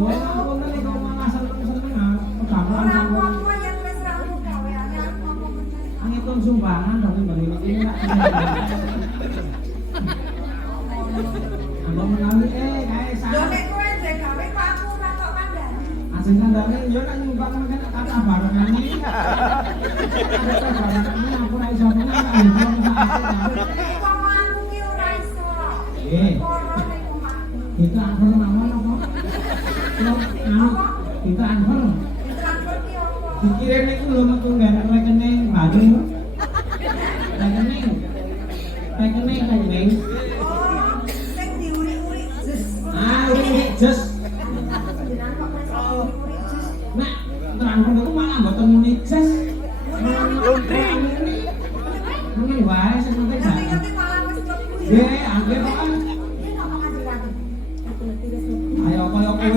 Oh, aku nek kok malah seneng-seneng ah. Kedamuan aku. Ora yang wis ramu gaweane aku ngomong. Ngitung sumbangan tapi bari iki nek. Aku menawi kae sak. Lho nek kowe ndek gawe kok aku ora kok kandhani. Ajeng kandhane yo nek nyumbang kan kata barengane. Barengane aku ora iso menang. Wong anu ki ora iso. Ora nek omahku. Kita anfal mawon apa? Kita anfal. Transfer ki opo? Dikirim niku lho metu nggawe rekening baru. Rekening rekening. Oh, sing diuri-uri jus. Uri jes. Jenengan kok wis diuri jus. Nek terangkan itu malah mboten muni jes. Laundry. Muni wae sing penting Nanti gak. nanti malah wis mlebu ya. Nggih, anggere kok. Ini apa ngajarane? Aku ngerti wis mlebu. Ayo kaya kowe.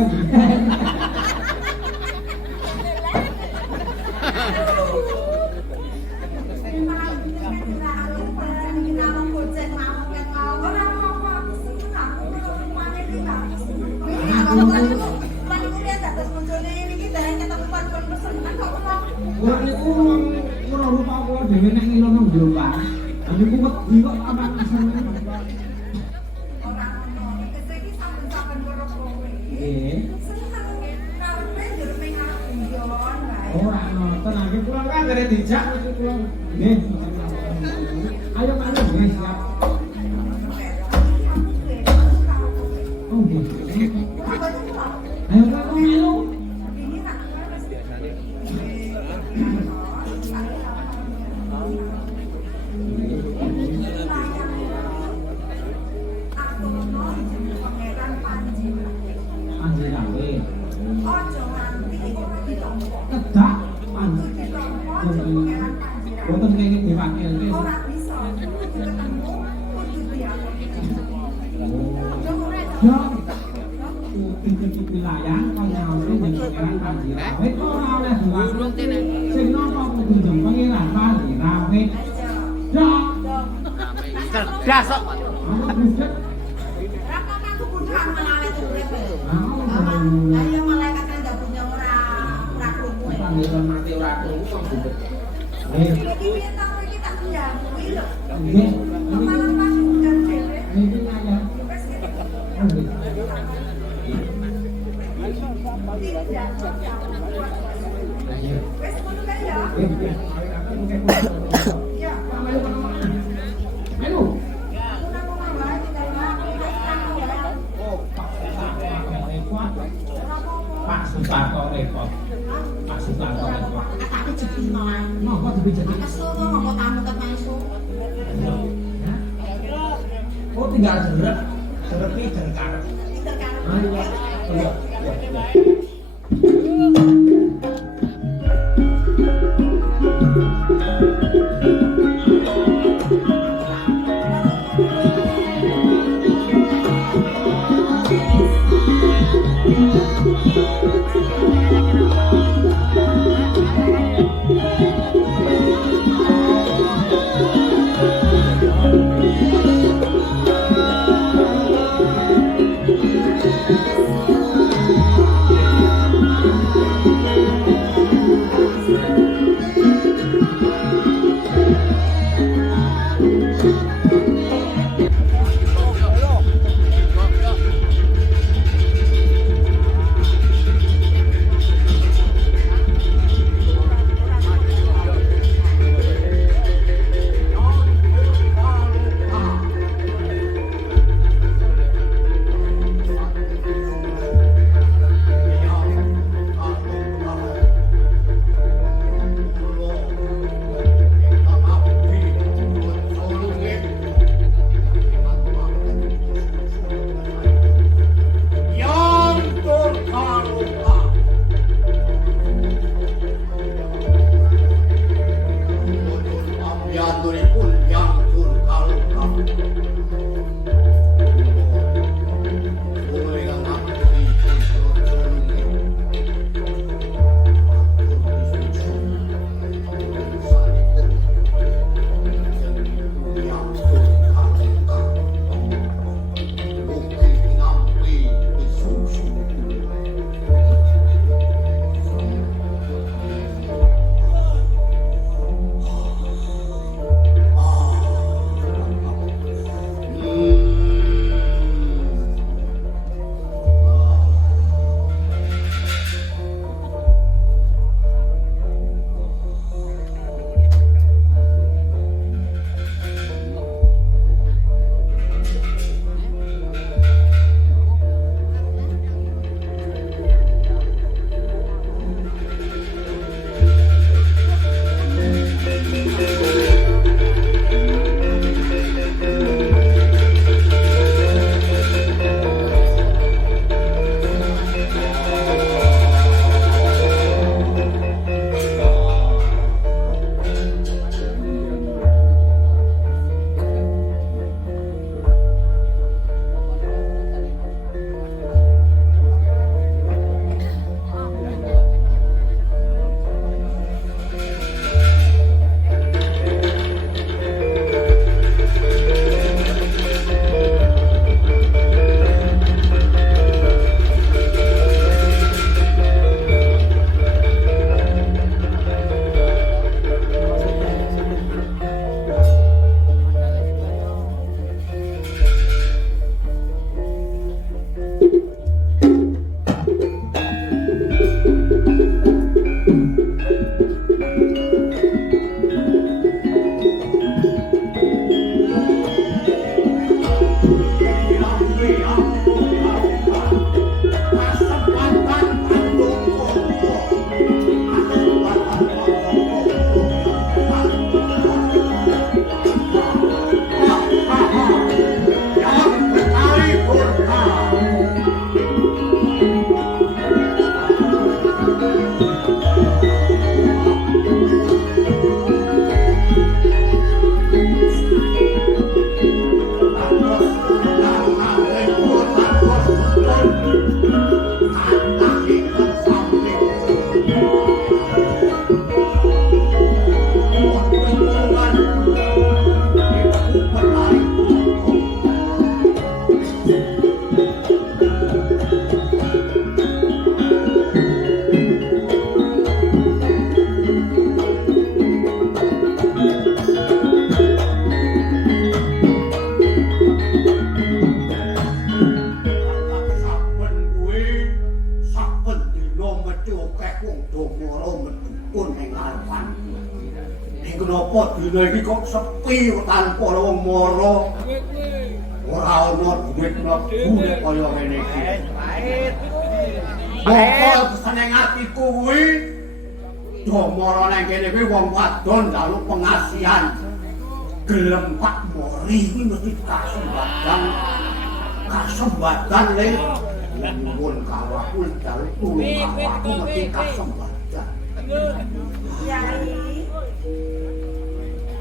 Ora niku ora lupa kula dhewe nek ngilono Jombang. Niku wedi kok aman asane. Nggih. Ora ngoten nggih kula kan dari dijak niku kula. Nggih. Ayo mari nggih siap. Oh nggih. Ayo kok melu. Panjenengan. Kedak panjenengan. Boten kenging diwakilke. Ora bisa ketemu kudu diakoki. Yo. Kudu wilayah kaya ngene ning pangeran Panjirawe ora oleh diwakilke. Sing napa kudu jeng pangeran Panjirawe. Yo. Cerdas kok. Aku buset. Raka aku butuhan malah urip. Aku Ayo malaikat kan ndak punya ora krungu. pangeran mati ora krungu kok buset. Nggih. Iki piye ta iki tak diakui lho. Nggih. Malah pas udan dhewe. Niki ngaya. Wis Oh nggih. tidak. Ayo. Wis ngono kan ya? Nggih, nggih. Ya. Ayo kono. Ayo. Kuna kuna wae tinggal aku ya. Pak Suparto repot. Pak Suparto repot. Aku jepit malah. Napa dibijaki? Kesuruh ngomong tamu ket masuk. Oh tinggal jerep. Jerep iki jengkar. Pinter kan. Ayo. Ayo. apa dina iki kok sepi tanpa wong mara. Ora ana duit mlebu nek kaya ngene iki. Pahit. Seneng atiku kuwi do mara nang kene kuwi wong wadon dalu pengasihan. Gelem Pak Mori kuwi mesti kasembatan le. Nuwun kawaku dalu tulung kawaku mesti kasembatan.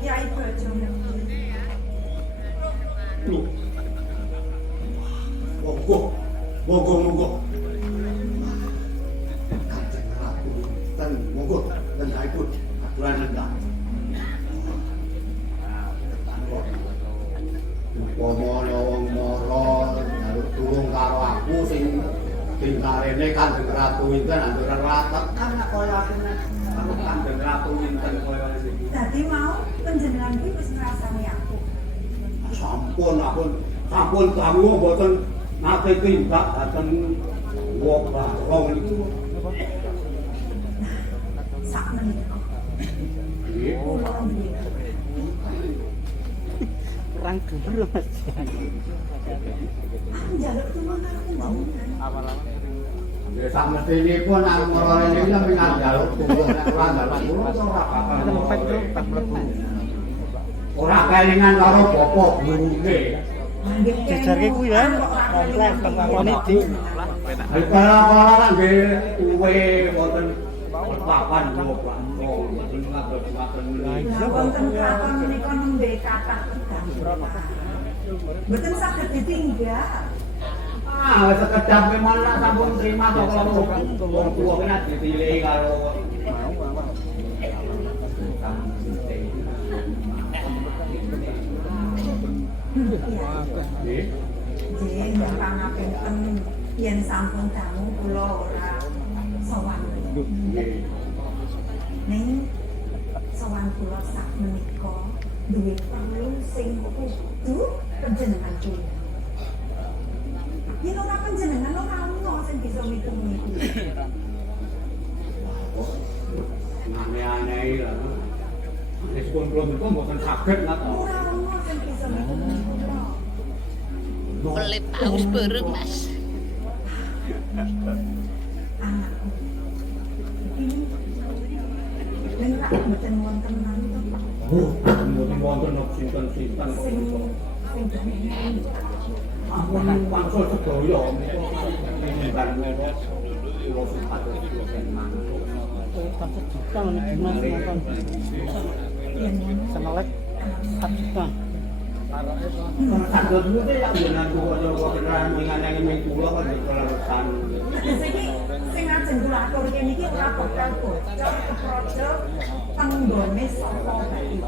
Yai bojo ngerti. Monggo. Kanjeng Ratu, monggo, tendaipun aturan rendah. Upamane wong mara njaluk tulung karo aku sing karene Kanjeng Ratu winten anduran ratet kan kaya aku Kanjeng Ratu winten kaya iki. Dadi mau panjenengan iki wis ngrasani aku. Sampun kanggo mboten nate tindak dateng wong barong niku. Sak menika. Nggih. Kurang gembur Mas. Njaluk tulung karo panjenengan. Ya samestinipun nang marane niki lek njaluk tulung nek ora njaluk tulung ora apa-apa. Ora kelingan karo bapak gurune. Jajarke ku ya komplek pengangone di. Kala-kala nggih kuwe wonten papan kok Pak. Mboten ngatur-ngatur Lah wonten kraton menika nembe kathah tigang. Mboten saged ditinggal. Sekedap memang nak sampun terima kok kalau wong tuwa kena ditile karo nggih. Nggih, pangapunten yen sampun dangu kula ora sowan. Ning sowan kula sak menika duwe perlu sing kudu panjenengan kuwi. Yen ora panjenengan ora ono sing bisa mitung-mitung. Aneh-aneh lho. Nek pun belum mboten saged napa. Ora ono sing bisa mitung-mitung. Pelit paus bareng Mas. Anakku. Yen ra mboten wonten nang Mboten wonten sinten-sinten kok. sing jenenge Ampun wangsul sedaya menika nindan kula sepatus mantuk. Satu juta nek Mas nonton. Senelek 4 juta. Sadar dulu deh yang jenengan kula kenan ngene ning kula kok keleresan. Iki sing ajeng kula aturke niki ora bakal bocor keprojo tenggone sapa bae.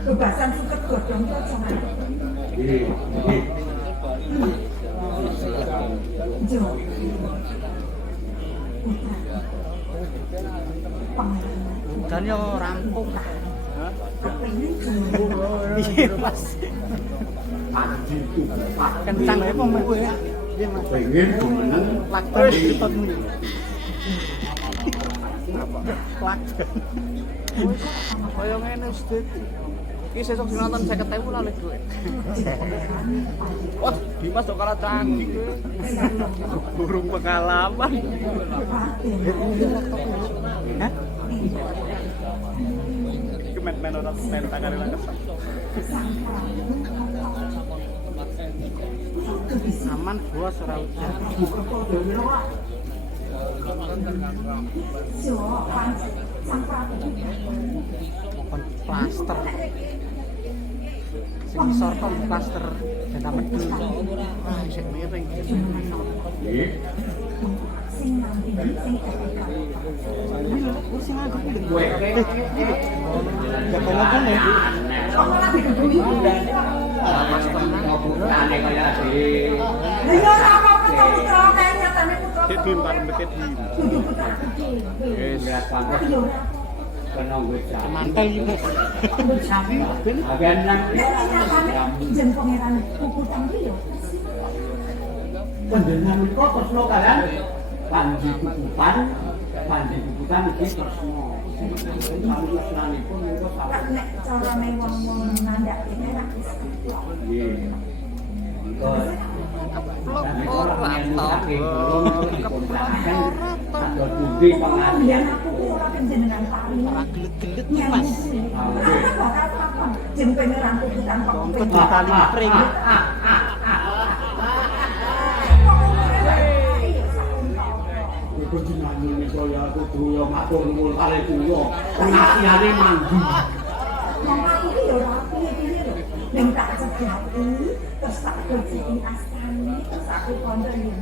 Kebasan suket godhong pocongan. Nggih. Jo. Pangeran. Dan yo rampung. Kepengin Iya Mas. Kencang ya pemain gue ya. Iya Mas. Pengen jumeneng Lakon ditutmu. Lakon. Kaya ngene Ustaz. Iki sesuk sinonton 50.000 lah duit. Wah, Dimas kok kalah canggih kowe. Burung pengalaman. Hah? Kemen orang mental kali lah kesel. Aman bos ora udan. Jo, sang prabu. Kon plaster. Sing isor kon plaster jatah medul. Ah, isih miring. nggih. Sing nanti sing kepekan. Sing ngadep iki. Kowe Gak ngomong ya. Kok malah dikeduyu? Ane kaya di Lah ya ora apa-apa to putra kae nyatane putra. Cek dim parem beket di. Dudu putra gede. wis lihat pampres Ya ora. kena ngocah. Mantel iki Mas. Agen nang Ya nyatane jen pangeran kukutan iki ya. panjenengan kok terus lo kalian panji bubutan iki tresno. Lalu tresnanipun niku Lah nek carane wong-wong nandhake nek wis keplok. nggih. Biar aku ora penjenengan paling. Ora gelet-gelet Mas. Aku bakal takon jeneng pengeran kubutan kok. Tali pring. Jenengan niku ya kudu ya matur nuwun kalih kula. Pengasiane mandi. Wong aku ki ya ora piye-piye lho. Ning tak cedhaki terus tak bojiki asane terus aku kandha yen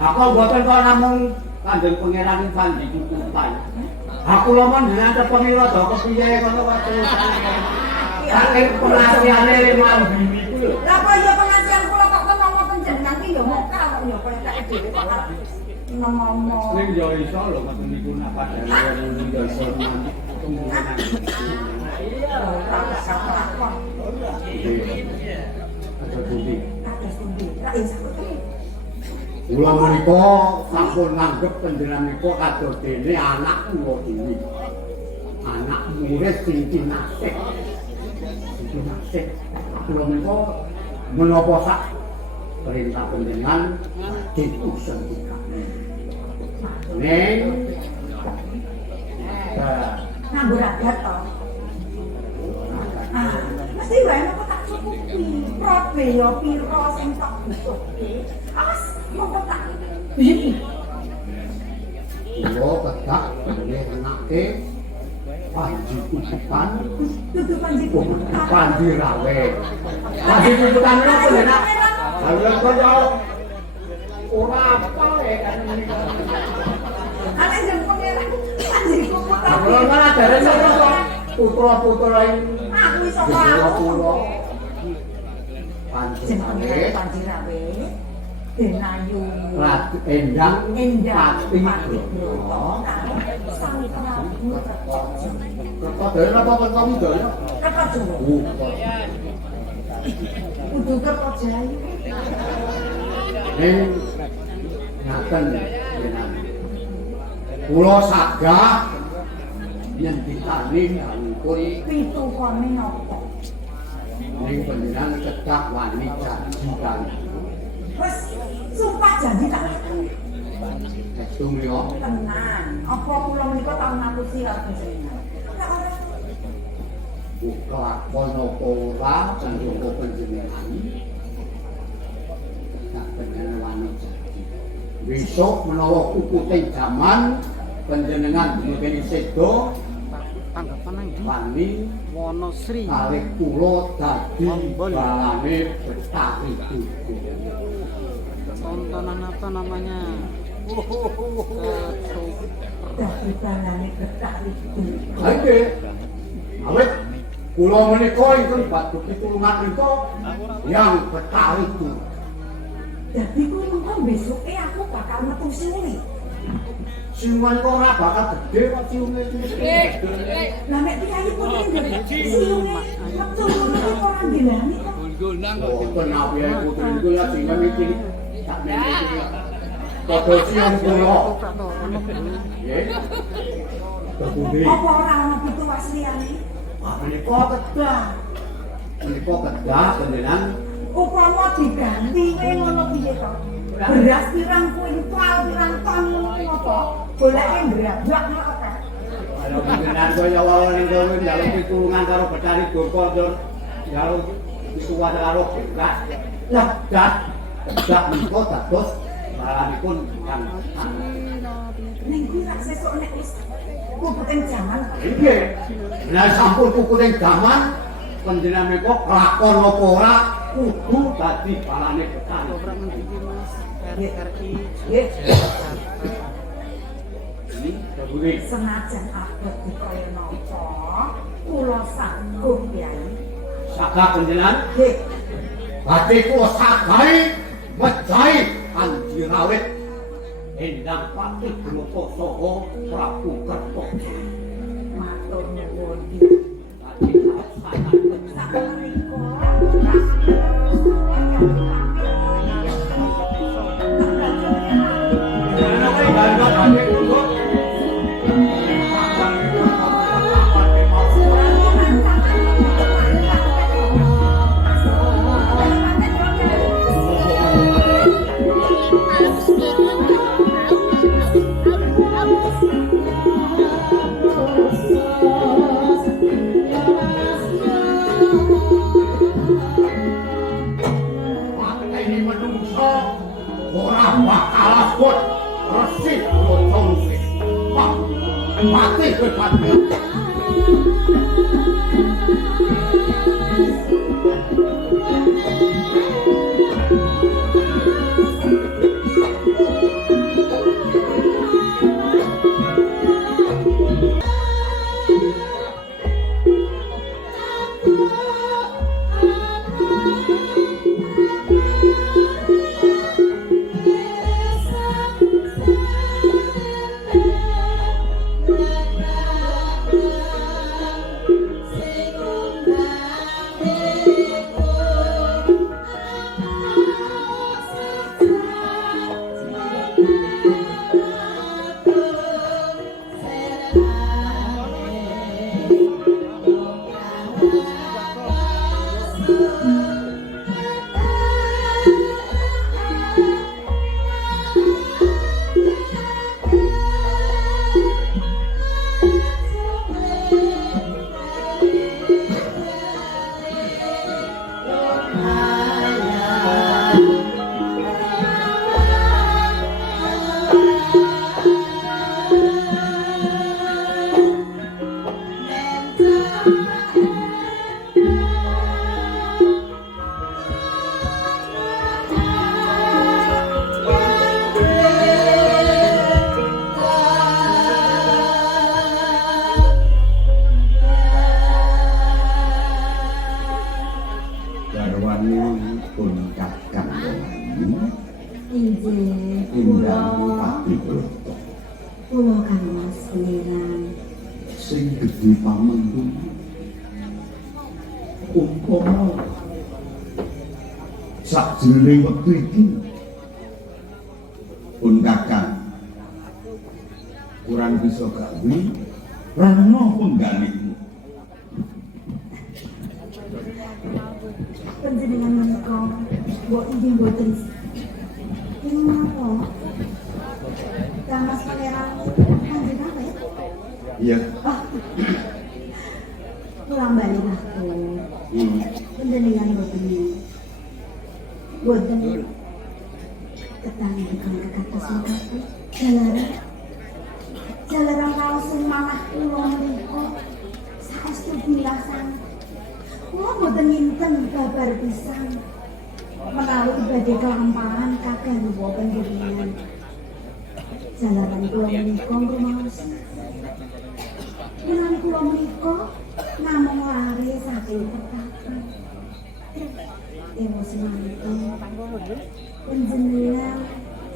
Aku mboten kok namung Kanjeng Pangeran Panji Kukutan. Aku lamon dengan pemira do kepiye ngono kok terusane. Saking pengasiane mandi niku lho. Lah apa ya pengajian kula kok ngomong panjenengan ki ya mokal kok ya kaya tak dhewe kok ngomong. Ning yo iso lho ngoten niku napa dhewe yo iso mandi. Iya, tak salah kok. Ada budi. Ada budi. Lah iso Kula menika sampun nganggep panjenengan menika kados dene anak kula dhewe. Anak murid sing kinasih. Kinasih. Kula menika menapa sak perintah panjenengan diusen kita. Neng nganggur adat to. Mesti wae kok tak cukupi. Probe yo piro sing tak butuhke. Awas mongko tak. Iki. kula kedak dene enake Panji Kukutan. Dudu Panji Kukutan. Panji Rawe. Panji Kukutan napa enak? Lah kaya ora apa kan niku. Ana jeneng pangeran Panji Kukutan. Kula kan ajarane putra-putra Aku iso kula. Panji pangeran Panji Rawe. Denayu Ratu Endang Pati Broto Sang Prabu Kerto dhewe napa kerto widaya? Kerto Kudu kerto jayu. Ning ngaten jenengan. Kula sagah yen ditani ngalipun Pitukane napa? ning panjenengan kedah wani janji kan. Wes sumpah janji tak Tumyo tenang. Apa kula menika tau ngapusi karo panjenengan? lakon apa ora kanggo panjenengan. Tak panjenengan wani janji. Besok menawa kukuting jaman panjenengan mungkin sedo Tanggapan nang ndi? wani Wonosri. kalih kula dadi balane Betari Tugu. Tontonan apa namanya? dadi balane Betari Tugu. Oke. Awet kula menika ingkang batu pitulungan menika yang Betari Tugu. Dadi kuwi mengko besoke aku bakal metu sini. Sinuan kok ora bakal gedhe kok ciume. Lah nek piyayi putri siunge metu ngono ora dilani kok. Oh, tenawi ae putri iku ya sing iki. Tak nene. Padha cium kula. Nggih. Terpundi. Apa ora ana pitu wasliyane? Menika kedah. Menika kedah panjenengan Upama diganti ngono piye to? Beras pirang kuintal pirang ton ngono apa? Goleke ndrabak ngono ta. Kalau panjenengan kaya wae ning kono njaluk pitulungan karo Betari Tugu tur njaluk dikuwat karo bekas. Lah dak menika dados balanipun kan. Ning kuwi rak sesuk nek wis kuputing jaman. Nggih. Lah sampun kukuting jaman panjenengan menika kelakon apa ora kudu dadi balane Betari. Dobrak nang ndi Mas? RRI. Nggih. Ini terpundi. Senajan abot dikaya napa, kula sanggup Kyai. Sagah panjenengan Nggih. badhe kula sagahe mejahi Panji Rawit Endang Pati Broto saha Prabu Kertojo. Matur nuwun. Dadi sangat Sakmenika mati kowe mati. Sakjroning wektu iki pun kakang kurang bisa gawe rano penggalihmu. Panjenengan menika mbok inggih boten. Ini menapa? Mas Pangeran panjenengan ya? Iya. Pulang balik aku. Panjenengan boten. Boten ketanggung kekatos mekaten jalaran kaos sing manah kula menika saestu bilasan kula boten nyimpen kabar pisan menawi badhe kelampahan kagarwa panjenengan jalaran kula menika rumaos lan kula menika namung lare saking petaka emosi mantu panjenengan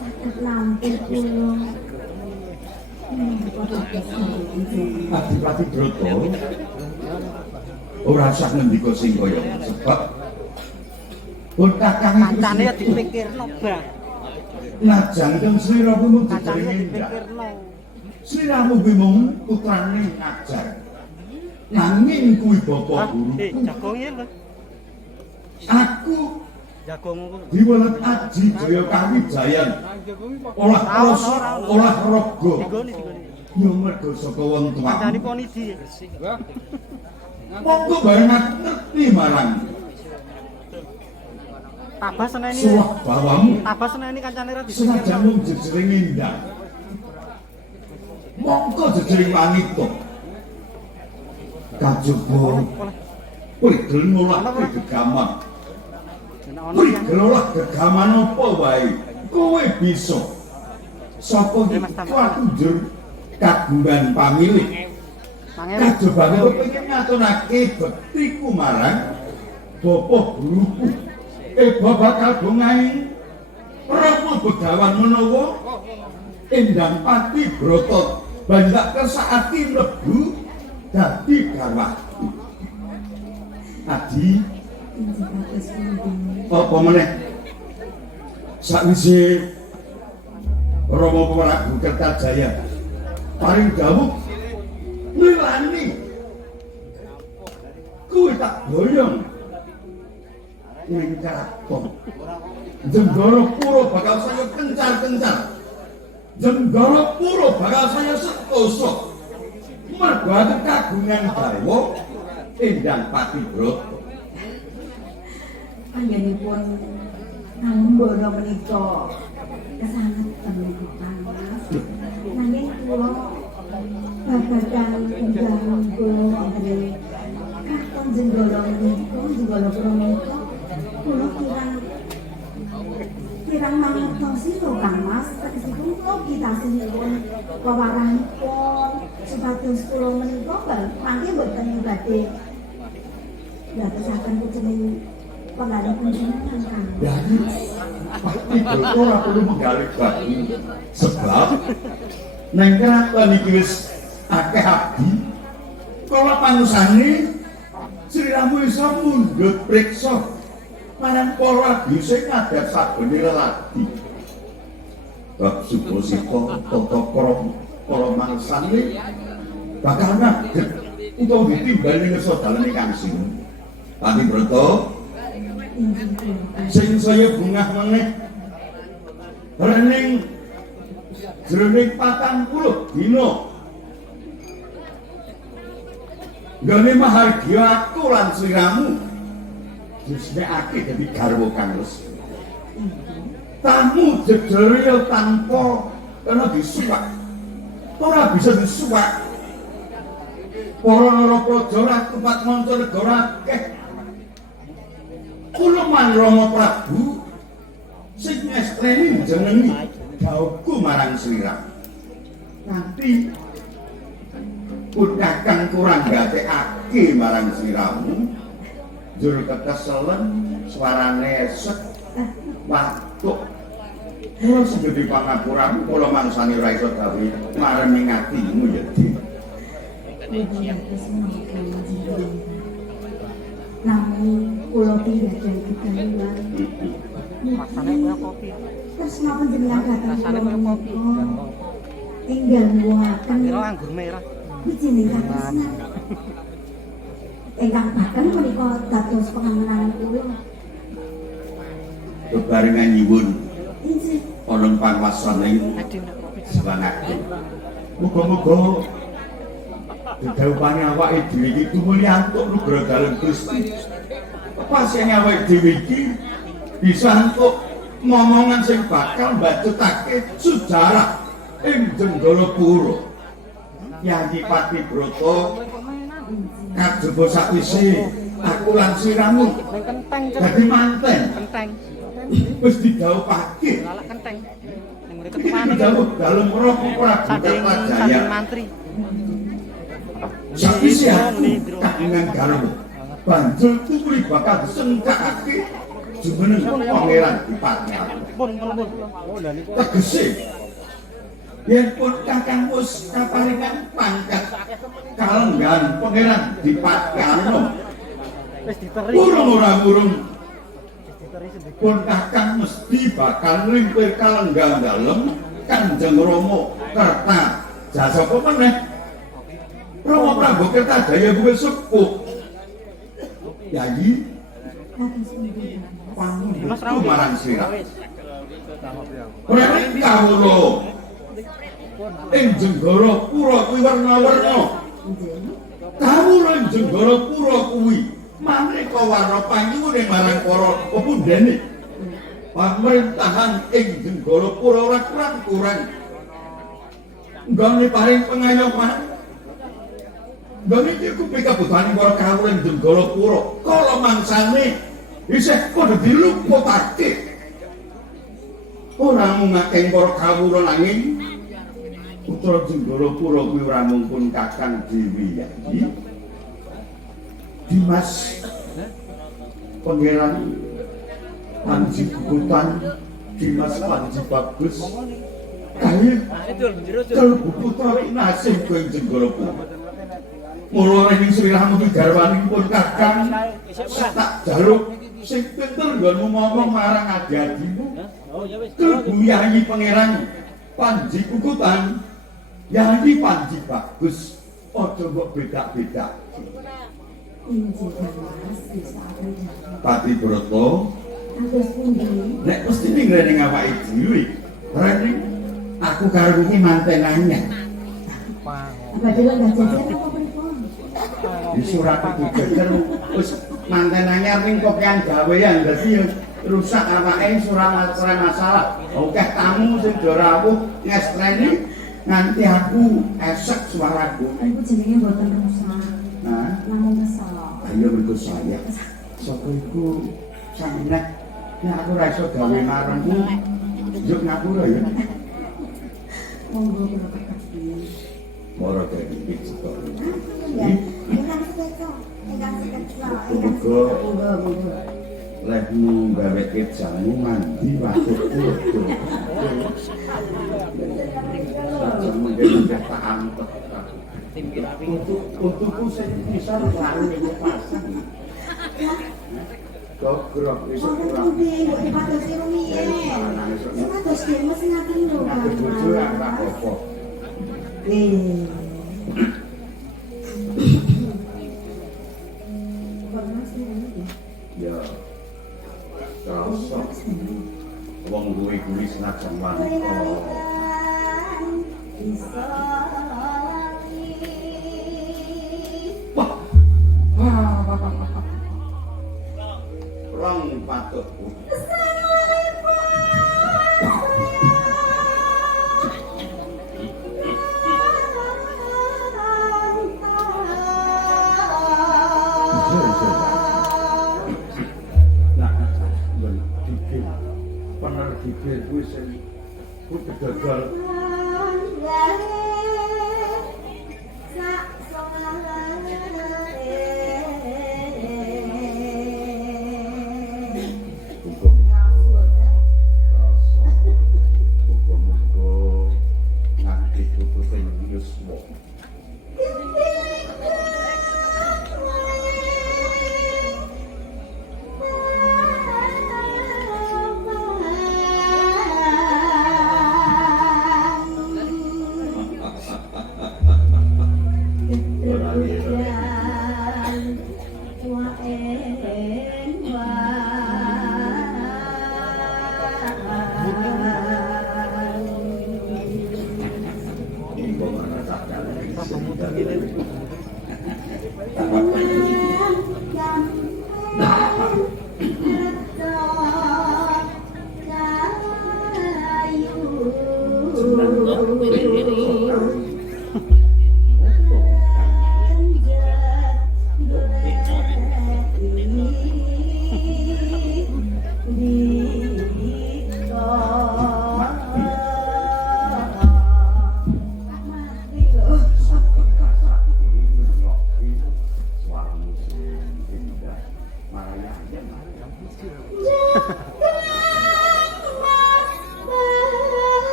saged lampir kula Adipati Broto ora usah ngendika sing kaya sebab pun kakang iki kancane ya dipikirno bah najang ten sliramu mung dipikirno sliramu kuwi mung putrane ngajar nanging kuwi bapak guru jagonge lho aku jagongku diwelet Aji Jaya Kawijayan olah terus olah raga digoni yo mergo saka wong tuwa kancane ponidi monggo bareng aku ngerti marang tabah seneni suwah bawamu tabah seneni kancane ra senajan mung jejering indah monggo jejering wanita kajaba kowe gelem ngolah gegaman kowe gelolah gegaman apa wae kowe bisa sapa kuwatunjur kagungan pamilih kajabane kepengin ngaturake bektiku marang bapak guruku bakal dongahi Prabu Begawan menawa Endang Pati Broto banyak kersakake mlebu dadi garwaku Adi apa meneh sakwise Rama Prabu Kertajaya paring dawuh milani kuwi tak boyong ning karaton Jenggara Pura bakal saya kencar-kencar Jenggara Pura bakal saya setosok mergo aku kagungan garwa Endang Pati Broto panjenenganipun nambana menika kesanget temen Mas nanging kula babagan ingkang kula wonten katon jenggala menika jenggala menika kula kirang mangertosi to Kang Mas tegesipun logitasipun pewaranipun supados kula menika mangke boten badhe dadosaken kucing penggalipun jenengan Kang. Jadi pasti betul ora perlu menggali batu sebab nang keraton iki wis akeh abdi kala panusane Sri Ramu iso mundhut priksa marang para abdi sing ngadhep sabene lelaki bab suposita tata para mangsane bakal ngadhep utawa ditimbali ngersa dalane Kang Sinu Patibrata sing saya bungah meneh rening jroning 40 dina nggone mahargya aku lan sliramu disenekake dadi garwa Kang Resi tamu jejere tanpa kena disuwak ora bisa disuwak para narapraja rakupat manca negara akeh kula Rama Prabu sing ngestreni jenengi dawuhku marang sliramu kanthi Kakang kurang gatekake marang sliramu jur kekeselen suarane esek watuk kula segede pangapuramu kula mangsane ora iso dawuh maring atimu ya namun kula tidak jadi kekayuan terus maupun jenengan datang kula tinggal buakan anggur merah bijine katresnan ingkang bahkan menika dados pengamenan kula bebarengan nyuwun inggih ana panguwasaning semangat muga-muga didhawuhane awake dhewe iki tumulyantuk nugra dalem Gusti pasane awake dhewe iki bisa entuk momongan sing bakal mbacutake sejarah ing Jenggala-pura Yayi Patibrata kajaba sakwise aku lan sliramu dadi manten wis didhawuhake kenteng ning mriki ketuane dawuh dalem Roh Prabu Kertajaya mantri sakwise aku kagungan garwa banjur kuwi bakal disengkakake jumeneng Pangeran Dipatnyala tegese yen pun kakang wis kaparingan pangkat kalenggan Pangeran Dipatnyala wis diteri urung pun kakang mesti bakal ngrimpir kalenggan dalem Kanjeng Rama Kertajaya apa meneh Rama Prabu Kertajaya kuwi sepuh Yayi pangunduh marang sliramu Rene kawula ing Jenggala-pura kuwi werna-werna kawula ing Jenggala-pura kuwi maneka warna panyuwune marang para pepundhene pamrentahan ing Jenggala-pura ora kurang-kurang nggone paring pengayoman nggone iki kuwi kabutuhane para kawula ing Jenggala-pura kala mangsane isih padha diluputake ora mung akeh para kawula nanging putra Jenggala-pura kuwi ora mung pun Kakang Dewi Yayi Dimas Pangeran Panji Gugutan Dimas Panji Bagus kae kalbu putra nasib kowe Jenggala-pura mula ning sliramu ki garwanipun Kakang tak jaluk sing pinter nggonmu ngomong marang adi-adimu kalbu Yayi Pangeran Panji Gugutan Yayi Panji Bagus aja mbok beda-beda inggih Mas bisa Patibrata terus pundi nek mesti ning rene awake dhewe rene aku karo iki mantenannya apa dhewe enggak jajan apa pripun di surat itu jajar wis mantenannya ning kopian gawean dadi rusak awake ora masalah akeh tamu sing do rawuh ngestreni Nganti aku esek suaraku. Iku jenenge mboten rusak. Nah, Namung kesel. ayo mergo saya. Sapa iku sampeyan nek aku ora iso gawe maremku. Juk ngapura ya. Monggo kula kekasih. Moro dadi pitu. Ya, ingkang sekeca, ingkang sekeca, ingkang Monggo. monggo. Lehmu gawe kejamu mandi waktuku. Jamu dia tak angkat. Untukku sing bisa lari ning pasang. Gogrok wis Oh, ora. pundi, kok dipadosi rumiyin. Sepados gemes ngaten lho, Aku bojo ora apa-apa. Ya. Rasa. Wong kuwi senajan maneka. Rong patutku. Dikir kuwi sing gagal.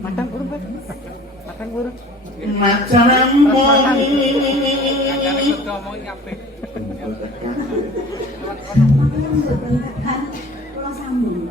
Makan burung, Pak. Makan burung. Macan mong. Ngomongin ngapain? Kula sambung.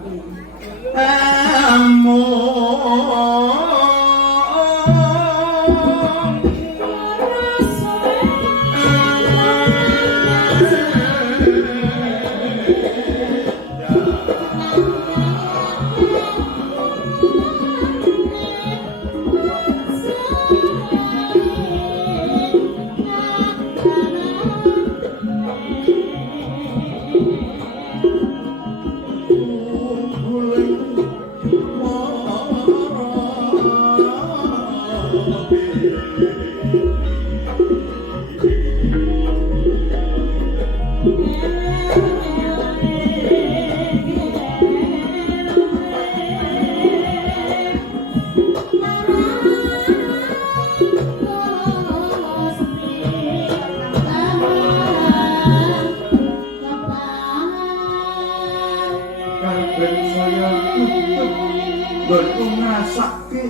ngrasake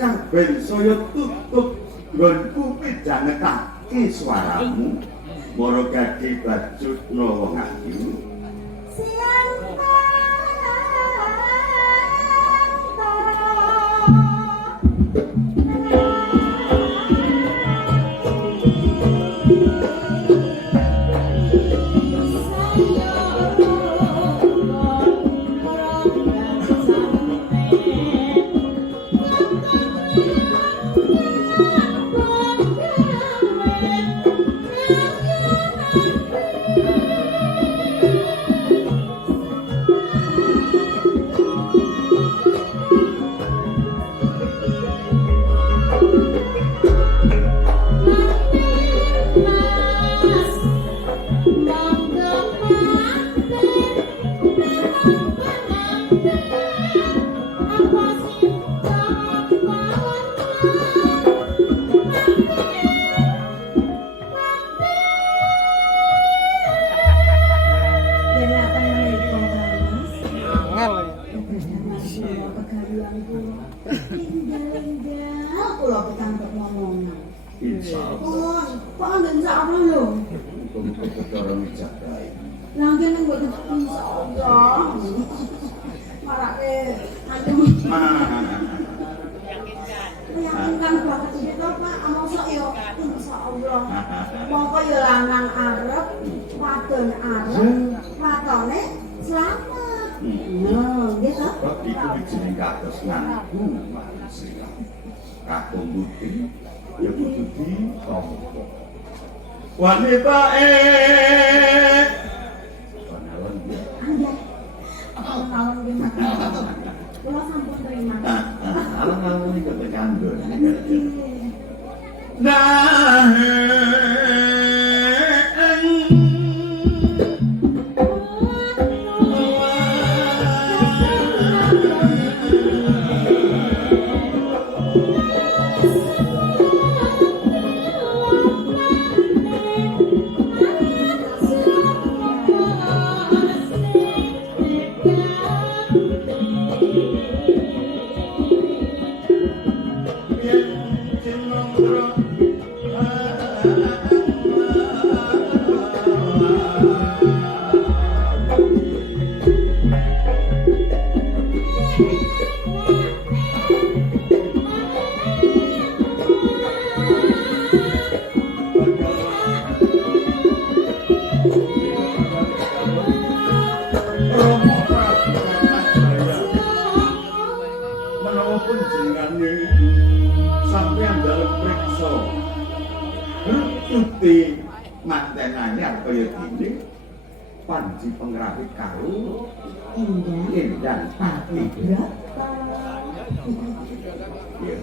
kang ben saya tutup nggonku midhangetake swaramu mara gadi bajutna wong ayu siang wanita alon-alon iki kekandhon panji pengrawi karo Endang Pati Brata. Ya.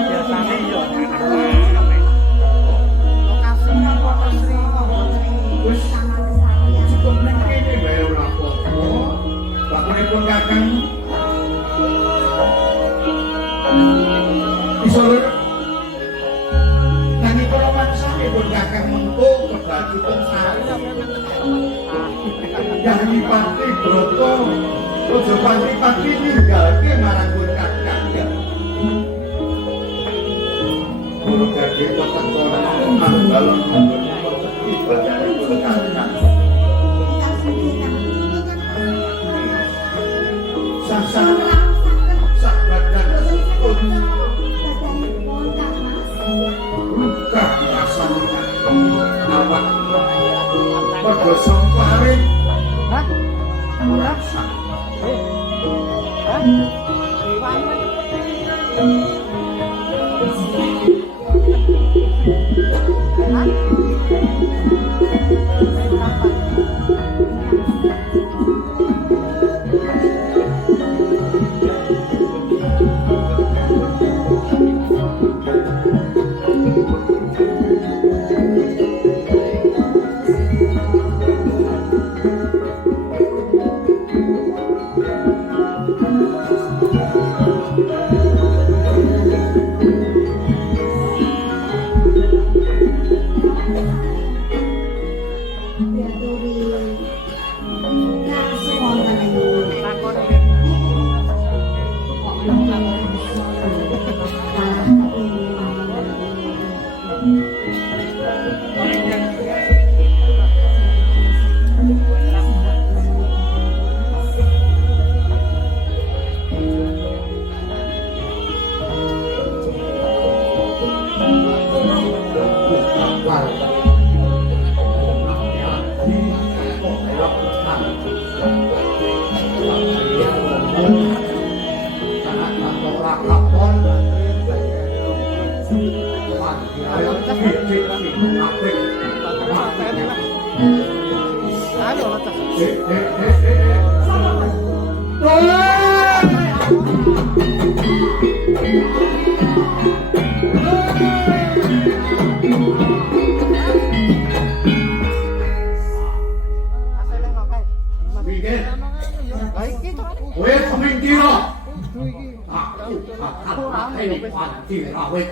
biasane yo lokasi foto Sri Wis cukup nek kene bae ora apa-apa. Bakunipun Kakang iso nanging kula maksanipun Kakang mengko kebaju teng sari. Yang pati broto ojo pati ninggalke marang pun Kakang ya. Kulo gede wonten kono manggalon ibadah pun Kakang. Sasa sahabat pun buka rasanya awak padha sampare hah merasa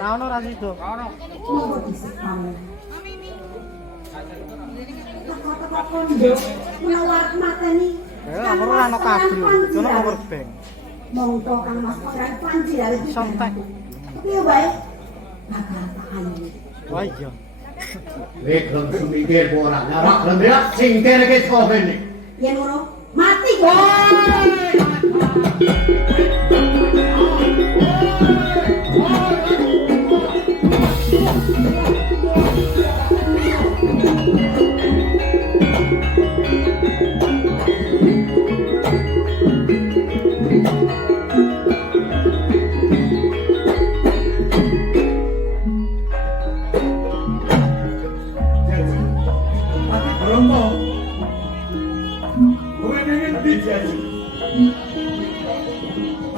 Kaono ra sido. Monggo disepam. Kata-kata kondo menawar mateni. Ora ono kabel, jono power bank. Monggo Kang Mas Pangran panci dari Sontek. Piye wae? Bakal tahan. Wah iya. Lek lem mikir ora nyarak lem ya sing kene iki kok kene. Yen ngono, mati.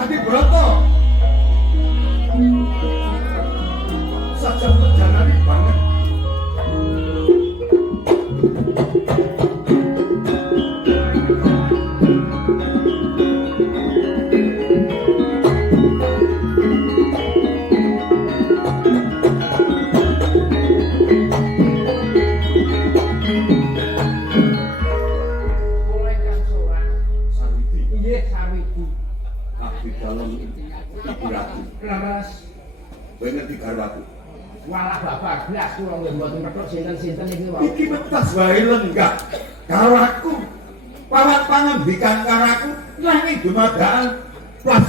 Ati Broto. Saja perjalanan banget. Walah bapak blas kula nggih mboten petuk sinten-sinten iki wae. Iki metas wae lenggah karo aku. Pawat pangembikan karo aku nanging dumadakan pas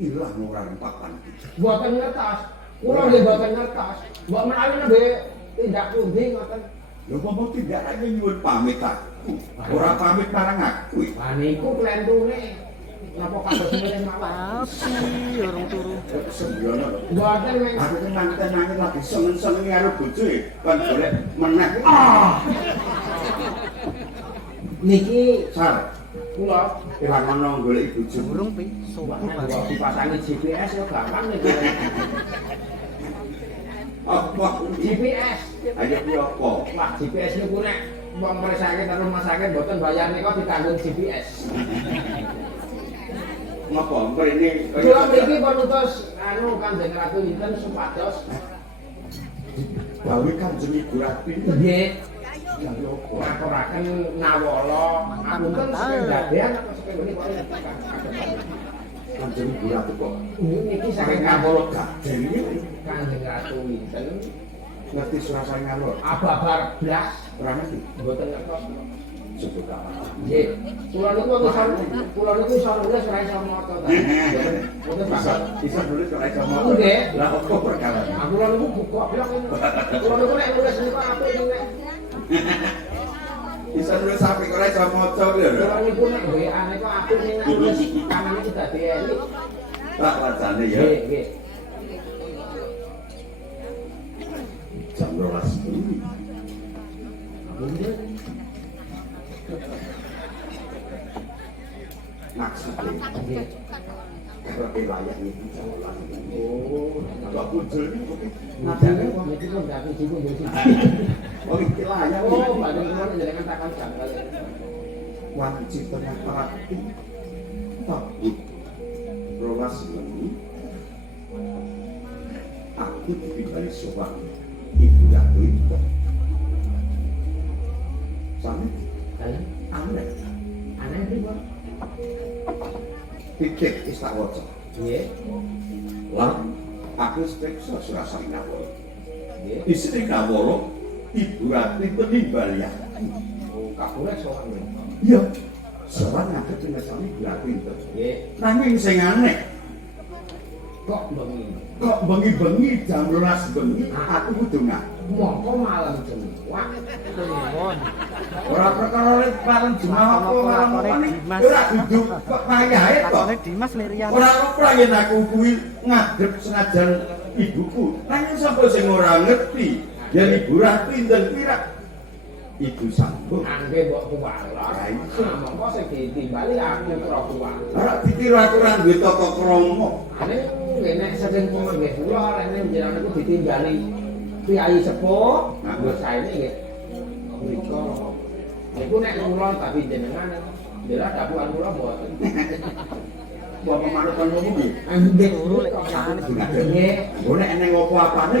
ilang orang papan iki. Mboten ngertos. Kula nggih mboten ngertos. Mbok menawi nembe tindak pundi ngoten. Lho apa tindak aja nyuwun pamit aku. Ora pamit marang aku. Lah niku klentune. Napa kados meneh mawon? Tapi urung turu. Sembilan. Mboten men. Aku tenang-tenang lagi seneng-seneng karo bojoe kan golek meneh. Niki Sar. Kula Ilang ana golek bojo. burung pi Sumpah dipasangi GPS ya gampang nih. Apa? GPS. Ayo kuwi apa? Wah, GPS niku nek wong ngresake nang rumah sakit mboten bayar niku ditanggung GPS. Ngapa? Mrene Kula mriki pun utus anu Kanjeng Ratu Inten supados gawe Kanjeng Ibu Ratu. nggih ngaturaken nawala apunten sedadean apa sepene kok Kanjeng Ibu Ratu kok niki saking ngawala gaden iki Kanjeng Ratu Inten ngerti surasane ngalor. ababar blas Ora ngerti. mboten ngertos. Sebut apa? Nggih. Kula niku iso nulis ora iso maca ta. Mboten Bisa bakal. bisa nulis kok iso maca. Nggih. Lah apa perkara? Aku lho niku goblok ini. Kula niku nek nulis niku apik nek. Bisa nulis sampe kok iso maca lho. Kula niku nek WA niku apik nek nulis kanan iki dadi elik. Tak wacane ya. Nggih, nggih. Jam 12 ini. Maksudnya, Nggih. berarti layak ini jalan. Oh, Kalau muncul ini, nadane kok niki kok ndak siji kok siji. oh ini layak. Oh, badan kula njenengan takon janggal. Wajib tenang perhati. Tapi, rolas ini, aku diberi soal ibu Ratu itu. Sama, aneh. Aneh pripun? Pikir istak wajah. Nggih. Lan, aku seteksa surasane ngawolo. Nggih. Istri ngawolo, ibu Ratu penimbal ya. Oh, kabure sowan. Iya, soal ngadep pengesane ibu Ratu itu. Nggih. Nanging sing aneh, Kok bengi? kok bengi-bengi jam 12 bengi aku kudu ngaku. Mongko malam jeneng. Wah, Ora perkara lek paling jumawa apa malam apa nih. Ora duduk kok payahe kok. Takone Dimas Lirian. Ora ora yen aku kuwi ngadep senajan ibuku. Nanging sapa sing ora ngerti yen ibu Ratu pinten pira. Ibu sambung. angge mbok kuwalos. Mongko sing ditimbali aku karo kuwalos. Ora dikira aku ora duwe tata krama. Ane nek sering nggih kula rene njenengan niku ditimbali Kyai sepuh, nggo saene nggih. Mriko. Niku nek kula tapi jenengan jelas dapuan kula mboten. Bapak manukan ngomong iki. Angge Turu lek kesane nggih. Golek eneng apa-apane.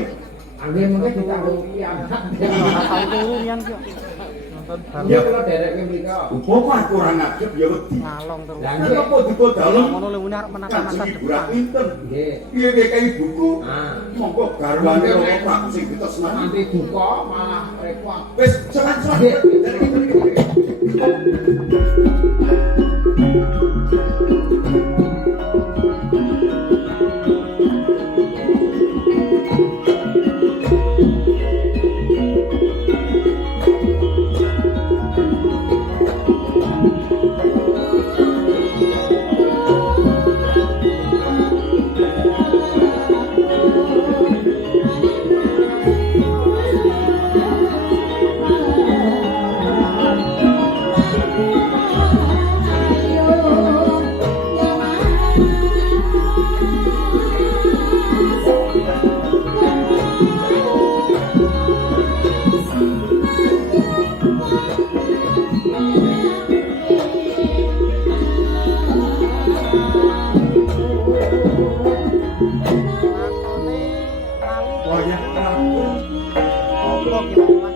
Angge mengke ditanggung piyambak. ora tau turu rian kok. Nonton bal Ya kula dereke mriko. Upama aku ora ngadep ya wedi. ngalong terus. Lah Lah nggih. apa dipo dalem? Ngono lewune arep menata-nata Kanjeng Ibu Ratu depan. pinten. Nggih. Piye kae ibuku? Ah. Monggo garwane karo Pak sing ditresnani. Nanti buka malah repot. Wis cepat-cepat. Wayah Prabu. Apa kira-kira?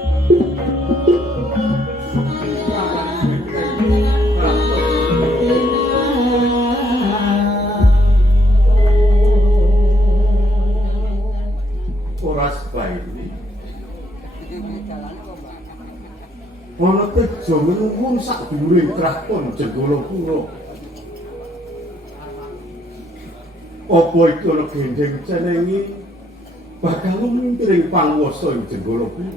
Ora sebaiknya. Ana tejo menunggu sak dhuwuring kraton Jenggala Kura. Apa iku ana gendeng cenengi bakal lumintiring panguwasa ing Jenggala Kura.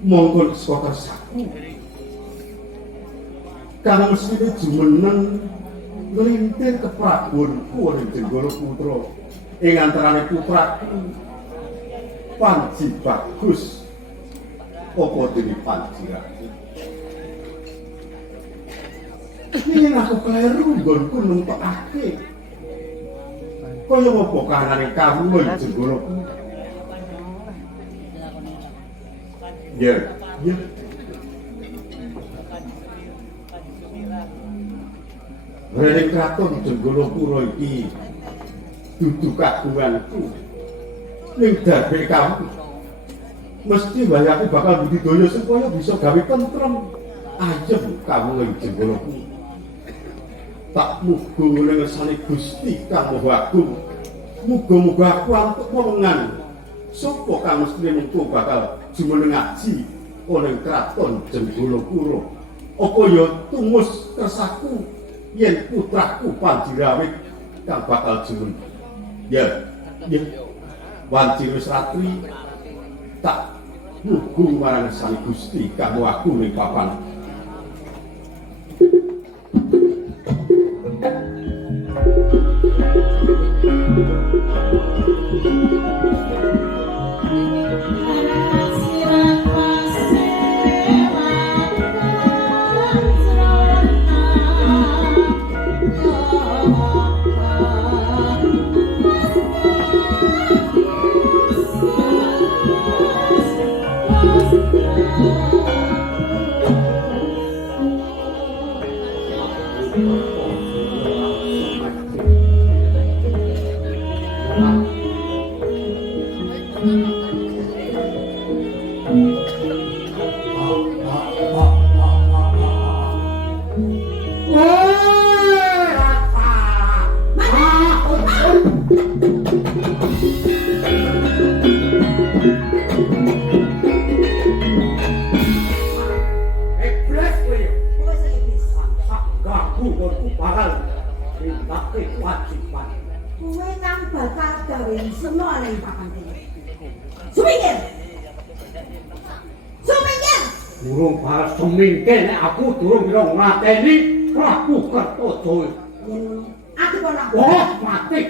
Monggo saka kersaku. Kang mestine jumeneng nglintir keprabonku ing Jenggala Putra ing antarane putraku Panji Bagus Apa dene Panjiratu? Yen aku kleru nggonku numpekake. Kaya apa kahanane kawula Jenggala? Ya, ya. Rene kraton Jenggala Pura iki dudu kagunganku. Ning dadi kamu mesti wae aku bakal budidaya supaya bisa gawe tentrem ayem kamu ing Jenggala Pura. Tak muga ngersane Gusti Kang Maha Agung. Muga-muga aku antuk wewengan sapa kang mesti mengko bakal jumeneng ngaji ana kraton Jenggala Pura. Apa ya tumus kersaku yen putraku Panjirawit kang bakal jumeneng. Ya, ya. Wanci wis ratri tak muga marang Sang Gusti Kang Maha Agung ning papan. Durung balas semingke nek aku durung bisa ngateni Prabu Kertajaya. Aku kono. Wah, mati.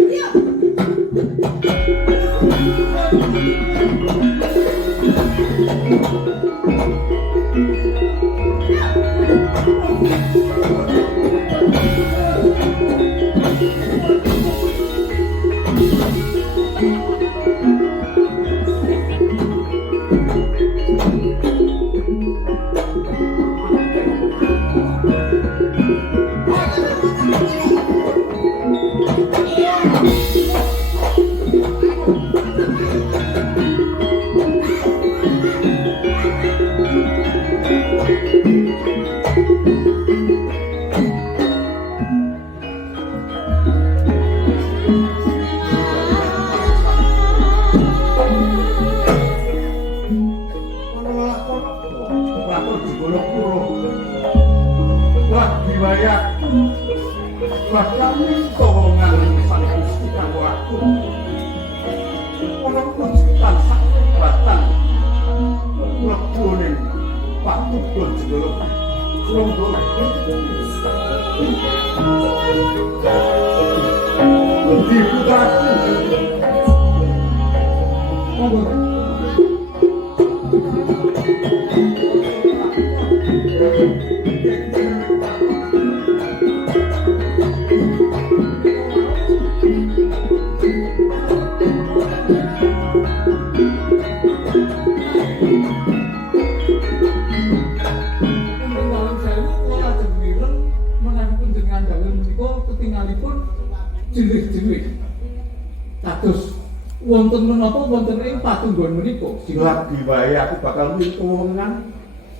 Wonten menapa wonten ing patunggon menika Lagi wae aku bakal mintu wewengan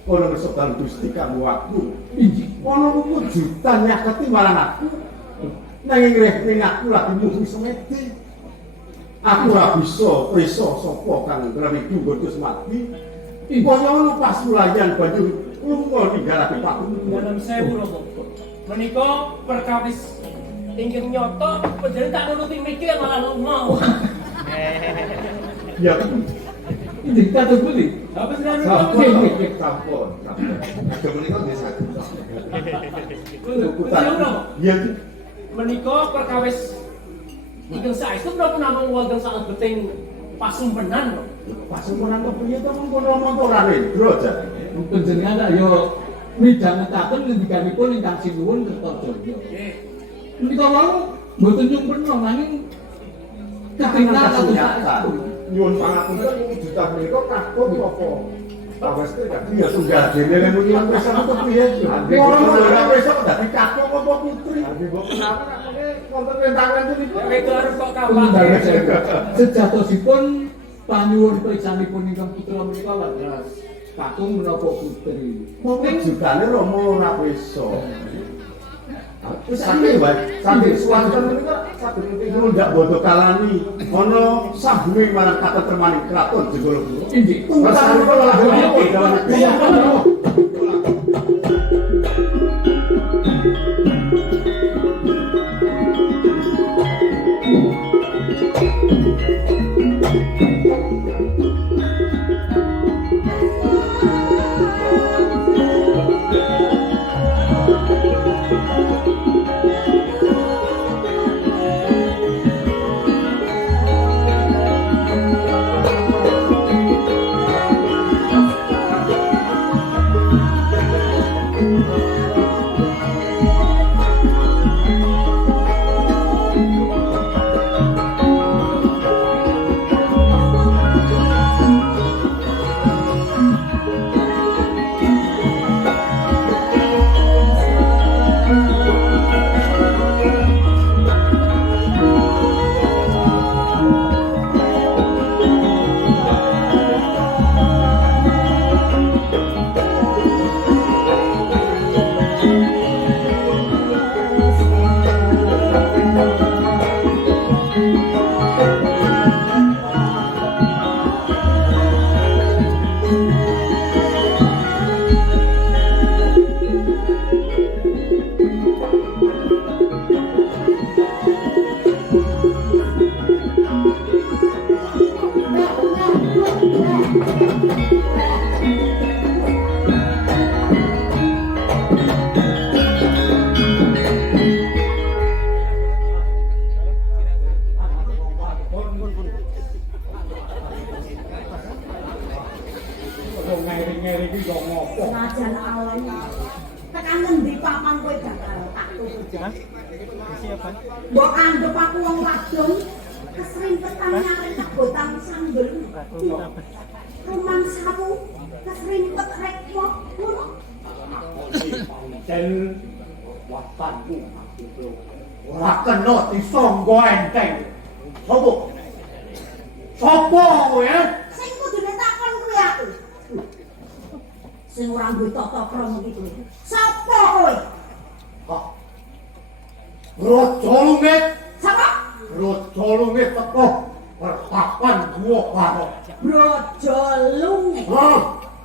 ana ngesetan Gusti Kang Maha Agung. inggih Ana wujudan nyaketi marang aku. Nanging ning aku lagi musuh semedi. Aku ora bisa prisa sapa kang ngremedu Gus mati. Kaya ana pasulayan banjur lunga ninggalake patunggon. Dalam sewu Romo. Menika perkawis ingkang nyata panjenengan tak nuruti mikir malah mau. Ya, inggih kados pundi Apa sing sampun. Kemenika desa. Romo. Ya, Menika perkawis ingkang saestu menapa namung wonten saebeting pasumpenan. Pasemunan kepriye to mengko Rama ora rendra jane. Panjenengan yo midhangetaken ngendikanipun ingkang sinuwun Kertajaya. Menika wau mboten nyumpena nanging ketinggal kasunyatan. Nyuwun pangapunten wujudan menika kakung apa? Awes ya tunggal dene nek muni wis apa piye? Ora wis dadi kakung apa putri? Mbok kenapa wonten rentakan niku? Itu harus kok kapan? Sejatosipun panyuwun priksanipun ingkang putra menika waras kakung menapa putri. Wujudane Rama ora bisa. Wis saking wae, saking swanten menika saged niku ndak bodho kalani ana sambunge marang katetremaning kraton Jenggola Guru. Inggih. Rasanipun ora Senajan alon tekan ngendi papan kowe bakal tak tutup. Siapa? Mbok anggap aku wong wadon kesrimpetan nyari kebotan sambel. Rumangsamu kesrimpet repot ngono. Dan watanku itu ora kena disangga enteng. Sopo kowe? Sing kudune takon kuwi aku. Sing ora duwe tata krama gitu. Sapa kowe? Raja Lumit, Sapa? Raja Lumit teko pertapan gua karo. Brojo Lungit.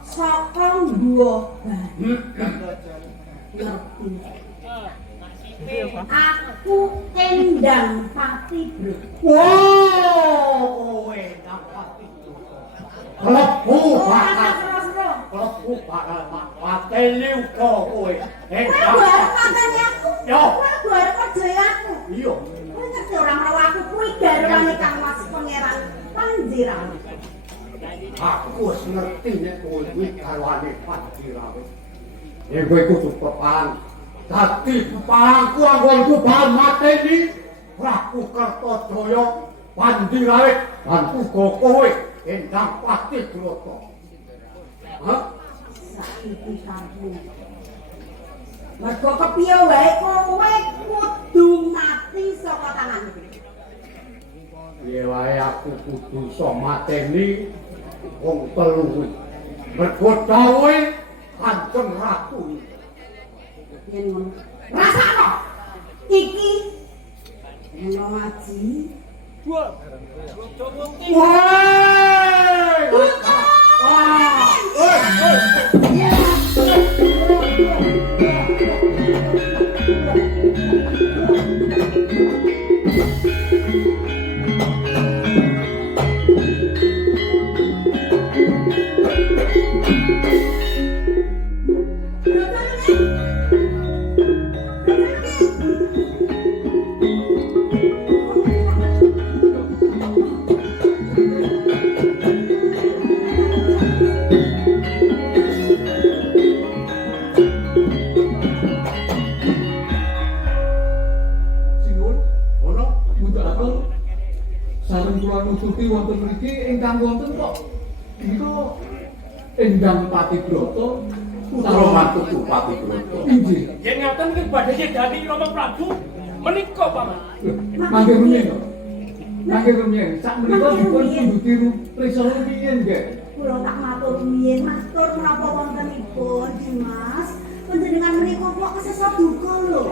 Saka Guwa Bali. Ngerti. Aku Endang Pati Bro. Kowe dapati. Klebu bakal klebu bakal pateni uga kowe. Kowe bareng mateni aku. Yo. Kowe bareng kerja aku. Iya. Kowe ngerti ora marang aku kuwi garwane Kang Mas Pangeran Panjirawe. Aku wis ngerti nek kowe kuwi garwane Panjirawe. Yen kowe kudu pepalang. Dadi pepalangku anggonku bahan mateni Prabu Kertajaya Panjirawe lan uga kowe Endang Pati Brata. Hah? Saiki kamu. Mergo kepiye wae kowe kudu mati saka tanganku. Piye wae aku kudu iso mateni wong telu. Mergo dawuhe Kanjeng Ratu. Yen ngono. Rasakno. Iki ngono ngaji. sareng kula nututi wonten mriki ingkang wonten kok menika Endang Patibrata Putra mantuku Patibrata. inggih. Yen ngaten iki badhe nyedani Rama Prabu menika paman. Mangke rumiyin kok. Mangke rumiyin. Sak menika dipun tunduti prisa rumiyin nggih. Kula tak matur rumiyin, matur menapa wontenipun Dimas. Panjenengan menika kok kesesa duka lho.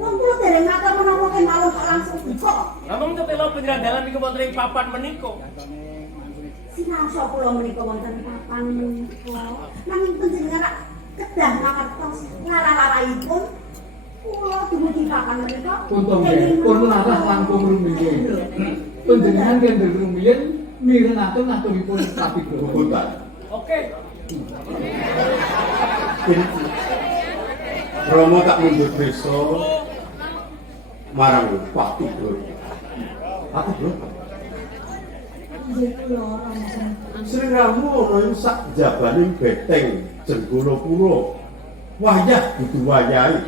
Wong kula dereng matur menapa kemawon kok langsung duka. Namung tetelo penjelajalan niku wonten ing papan menika. Sinasa kula menika wonten papan menika. Nanging panjenengan kedah mangertos lara-laraipun kula dumugi papan menika. Untung nggih, pun larah langkung rumiyin. Panjenengan kendel rumiyin mirenaken aturipun Patibrata. Bukan. Oke. Rama tak mundur desa marang Patibrata. Patibrata. Nggih kula Rama. Sri Ramu ana ing sak jabaning beteng Jenggolapura. Wayah dudu wayahe.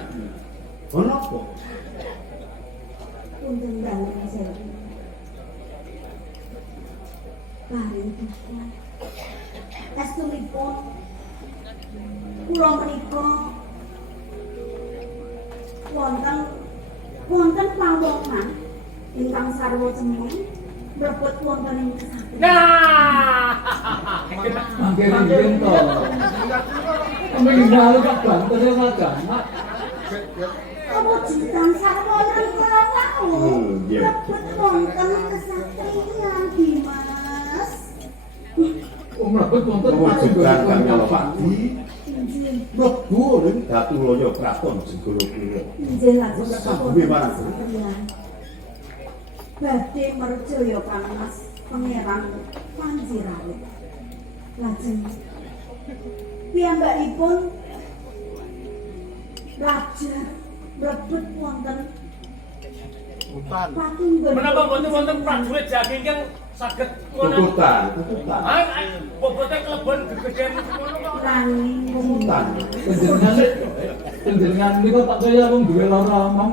Ana apa? Punten dalem sewu. Paring duka. Estunipun kula menika wonten pawongan ingkang sarwa cemeng mlebet wonten ing kesaktian. Nah. Mangke rumiyin to. Meninggal kok banten ora gamak. Kewujudan sarwa menika wau. Iya. Mlebet wonten kesaktian Dimas. Mlebet wonten Kewujudan kang Kalapati Injil. mlebu ning Datulaya Kraton Jenggolapura. Injil lajeng Sabuhe marang. kesaktian. Badhe merjaya Mas Pangeran Panji Rawuh. Lajeng piyambakipun lajeng mlebet wonten patunggal. Menapa boten wonten prajurit jaging yang saged ngono? Tututan. Bobote klebon gegeden ngono kok. Nanging Panjenengan menika tak kaya wong duwe lara omong.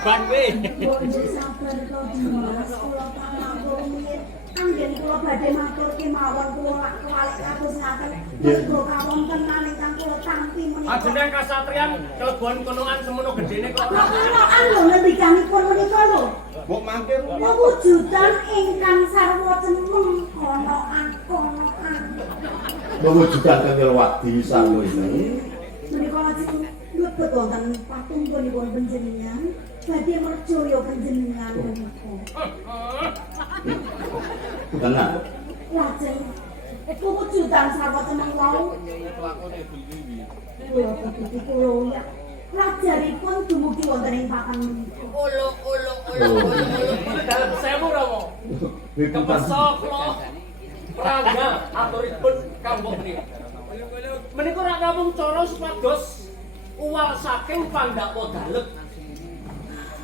Ban kowe. Bonjo sabar to Dimas, kula pamatur rumiyin. Anggen kula badhe matur kemawon kula lak kewalik kados ngaten. Mergo kawontenan ingkang kula tampi menika. Ajeneng kasatriyan klebon konoan semono gedene kok. Kula lho ngendikanipun menika lho. Mbok mangke Kewujudan ingkang sarwa cemeng ana akono. mewujudan Kenilwadi sarwa ini. Menika lajeng mlebet wonten patunggalipun panjenengan badhe merjaya panjenengan menika. Tenang. Lajeng kewujudan sarwa cemeng wau. Kula putih kula ya. Lajaripun dumugi wonten ing papan menika. Ulu. Dalem sewu Rama. Kepesa kula prangga aturipun kambok menika. Menika rak namung cara supados uwal saking pandhawa dalem.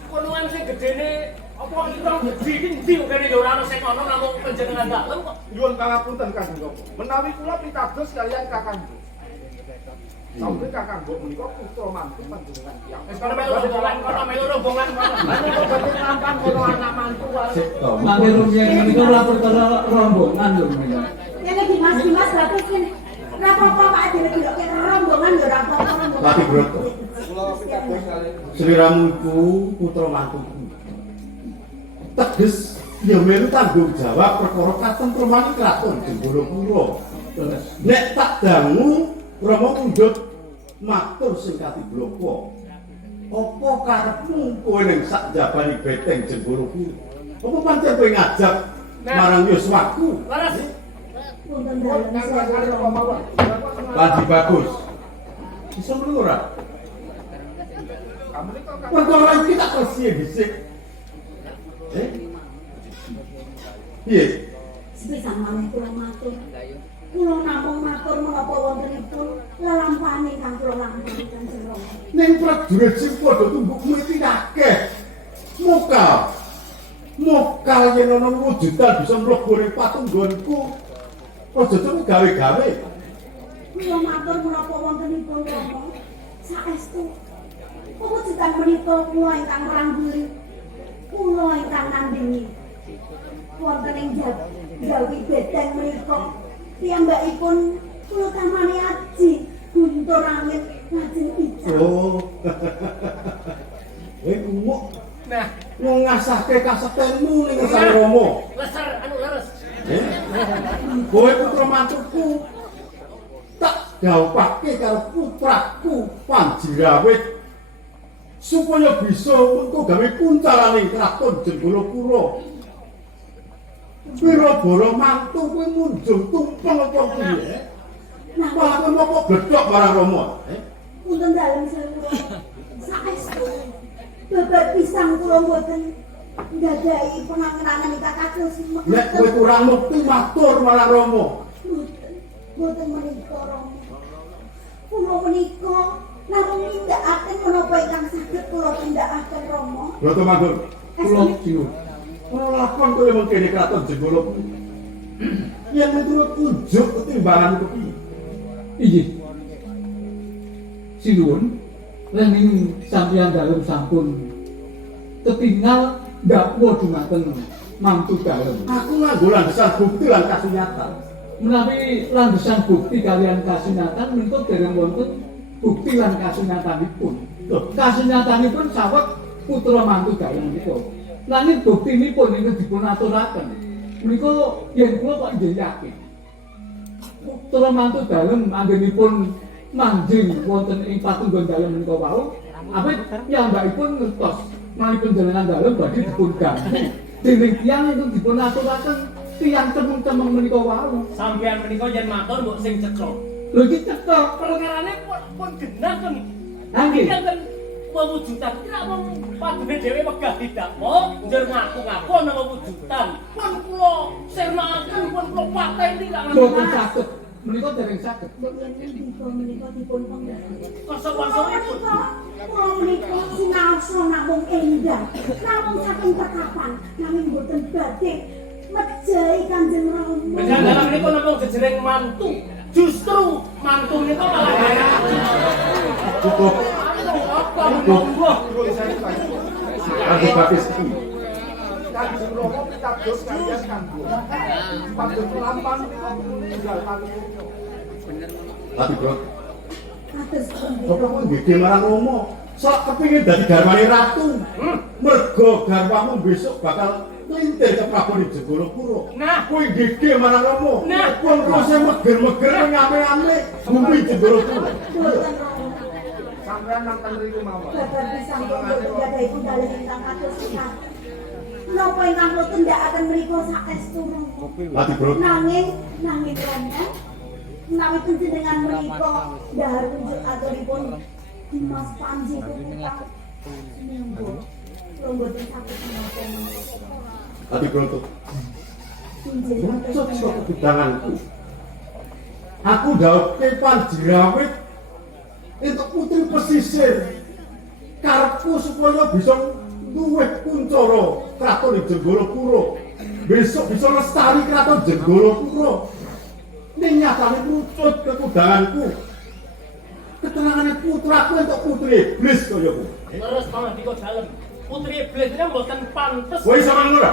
Konoan sing gedene apa ireng gedhi iki ndi kene ya ora ana sing ana namung panjenengan dalem kok. Nyuwun pangapunten Kanjeng Rama. Menawi kula pitados kaliyan Kakang Mbok. Sampun Kakang Mbok menika putra mantu panjenengan tiyang. Wis kono melu rombongan kono. Lan kok boten nampan kula anak mantu wae. Mangke rumiyin menika ora perkara rombongan lho menika. Kene Dimas berarti sing ora apa-apa Pak dilek-delok rombongan lho ora apa-apa. Patibrata. Sri Ramu iku putra mantuku. Teges ya melu tanggung jawab perkara katentreman kraton Jenggolapura. Nek tak dangu Rama mundhut matur sing katibloko. Apa karepmu kowe ning sak jabani beteng Jenggolapura? Apa pancen kowe ngajak marang Yuswaku? Laras. Punten dalem sewu. Panji bagus. Bisa melu ora? Perkara iki tak kesiye dhisik. Piye? Sepisan maneh kula matur. Kula namung matur menapa wontenipun lelampahan ingkang kula lampahi Kanjeng Rama. Ning prajurit sing padha tumbuk kuwi iki akeh. Mokal yen ana wujudan bisa mlebu ning patunggonku. Aja terus gawe-gawe. Kula matur menapa wontenipun Rama. Saestu kewujudan menika kula ingkang rangguli. Kula ingkang tandingi wonten ing Jawi Bedang menika piyambakipun kula tamani aji guntur angin lajeng ijab. Oh. Umuk Nah, ngasahke kasektenmu ning Sang Rama. lesar anu leres. Kowe putra mantuku tak gawpake karo putraku Panjirawit supaya bisa mengko gawe kuncalaning kraton Jenggolapura. Wirabara mantu kuwi munjung tumpeng apa piye? Malah kowe apa bledhok marang Rama? Punten dalem sewu. Saestu babar pisang kula mboten nggadahi pengangenanan ingkang kados mekaten. Nek kowe kurang mukti matur marang Rama. Mboten menika Rama. Kula menika namung nindakaken menapa ingkang saged kula tindakaken Rama. Broto Manggon, kula jinuh. Ora lakon kowe mengkene kraton Jenggolapura. Yen miturut unjuk ketimbangan kepiye? Inggih. Sinuwun, lening sampeyan dalem sampun ketinggal dakwa dumateng mantu dalem. Aku nganggo landesan bukti lan kasunyatan. Menawi landesan bukti kalian kasunyatan menika dereng wonten bukti lan kasunyatanipun. Kasunyatanipun saweg putra mantu dalem menika. Nanging buktinipun ingkang dipun aturaken menika yen kula kok nggih yakin. Putra mantu dalem anggenipun manjing wonten ing patunggon dalem menika wau, awit piyambakipun ngertos menawi panjenengan dalem badhe dipun ganti. Dening tiyang ingkang dipun aturaken tiyang temung-temung menika wau. Sampeyan menika yen matur mbok sing cekok. Lho iki cetha Perkarane pun genah kan. Nggih. Kan pewujudan tidak mau padune dhewe wegah didakwa, njur ngaku-ngaku ana pewujudan. Pun kula sirnakaken pun kula pateni lak boten saged. Menika dereng saged. Menika dipun pengen. Kosok-kosokipun. Kula menika sinaosa namung endah, namung saking tekapan, namung boten badhe mejahi Kanjeng Rama. Menjanggal menika namung jejering mantu. Justru mantu menika malah Cukup. apa monggo. Aku baptis iki. Kanjeng Rama pitados kaliyan kanggo. Panjenengan lampah menika tinggal panuwun. Tapi bro, Kados kok kowe gede marang Rama? Sok kepengin dadi garwane ratu. Mergo garwamu besok bakal lintir ke Prabu Jenggolapura. Nah, Kowe gede marang Rama. Nah. Wong rasa meger-meger ngame-ame bumi Jenggolapura. boten Rama. Sampeyan nang mriku mawon. Babar pisang kula mboten nggadahi pundhalen ingkang kados sekar. Napa ingkang kula tindakaken mriku saestu Rama. Lati bro, Nanging Rama menawi panjenengan menika dahar kunjuk aturipun Dimas Panji putra Monggo kula mboten saged menapa. lati bro tuh. Muncul suatu bidanganku. Aku dhawuhke Panjirawit untuk putri pesisir. Karepku supaya bisa luwih kuncara kraton Jenggolapura. Besok bisa lestari kraton Jenggolapura. Ning nyatane muncul kekudanganku. Ketenangane putraku untuk putri iblis kaya kowe. terus malah diko dalem. Putri iblis ini mboten pantes. Kowe sampeyan ora?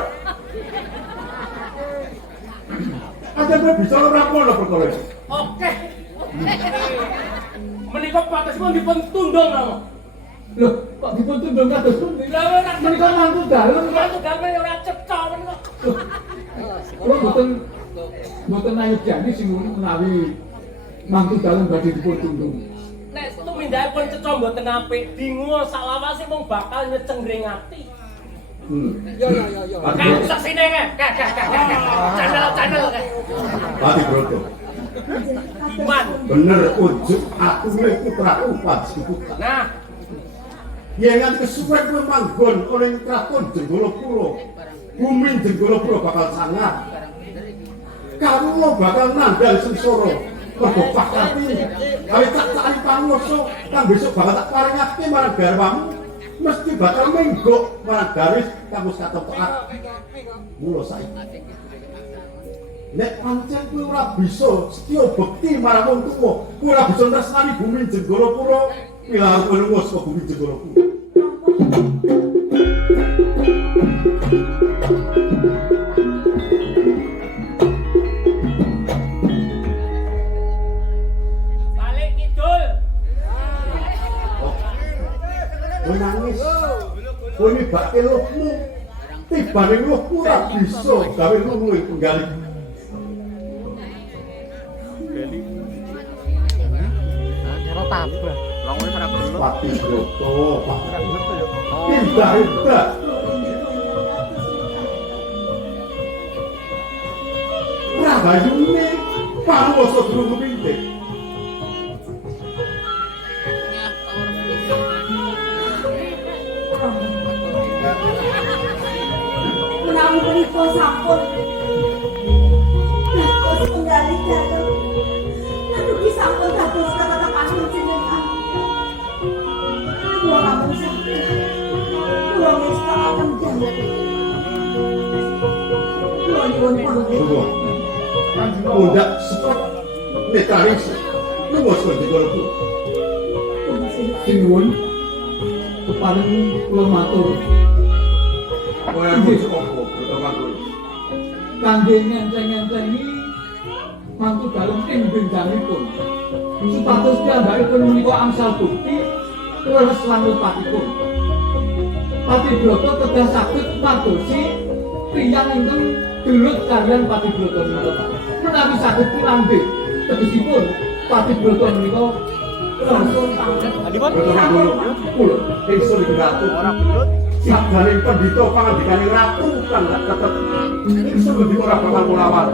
Ada kowe bisa ora ngono perkara iki? Oke. Menika patesipun dipun tundung lho. Lho, kok dipun tundung kados pundi? Lah ora Menika mantu dalem kok. mantu damai ora cetha menika. Kula mboten ayo janji sing menawi mantu dalem badhe dipun tundung. Nek tumindakipun cetha mboten apik, dingu salawase mung bakal nyecengring ati. Yo. Kayak saksine kae. Channel. Pati Broto. Man. Bener ujuk aku kuwi putraku Panjiputra. Nah, Yen nganti kesuwen kowe manggon ning kraton Jenggolapura, bumi Jenggolapura bakal sangat. Kamu bakal nandhal sengsara. Mergo pakati gawe tak-takani panguwasa kang besok bakal tak paringake marang garwamu. Mesti bakal menggok marang garis kang wis katok-tokat. Mula saiki. Nek pancen kowe ora bisa setya bekti marang wong tuwa, kowe ora bisa tresnani bumi Jenggolapura, pilar kowe lunga saka bumi Jenggolapura. tibane lu ora bisa gawe luwih penggali. Pati Broto, indah. Rabayune panguwasa durung kepintik. Menawi menika sampun dados penggali jagat. Aduh sampun dados kata-kata jenengan. Kula lamun sakit. Kula wis tak akan jagat. Kula nyuwun panggilan. Mundak sepet netaris. Lu bos kok digorok. Sinuwun keparing kula matur. Ora bisa opo, matur. Kangge ngenteng-ngentengi mantu dalem ing benjanipun. Supados piyambakipun menika angsal bukti leres lan lupatipun. Pati Broto kedah saged madosi tiyang ingkang gelut kaliyan Pati Broto menika. Menawi saged pilandhe tegesipun Pati Broto menika sampun panggilan. Kula ingsun iki ratu. Sabane pendhita pangandikane ratu kan tetep ingsun ngendi ora bakal nglawan.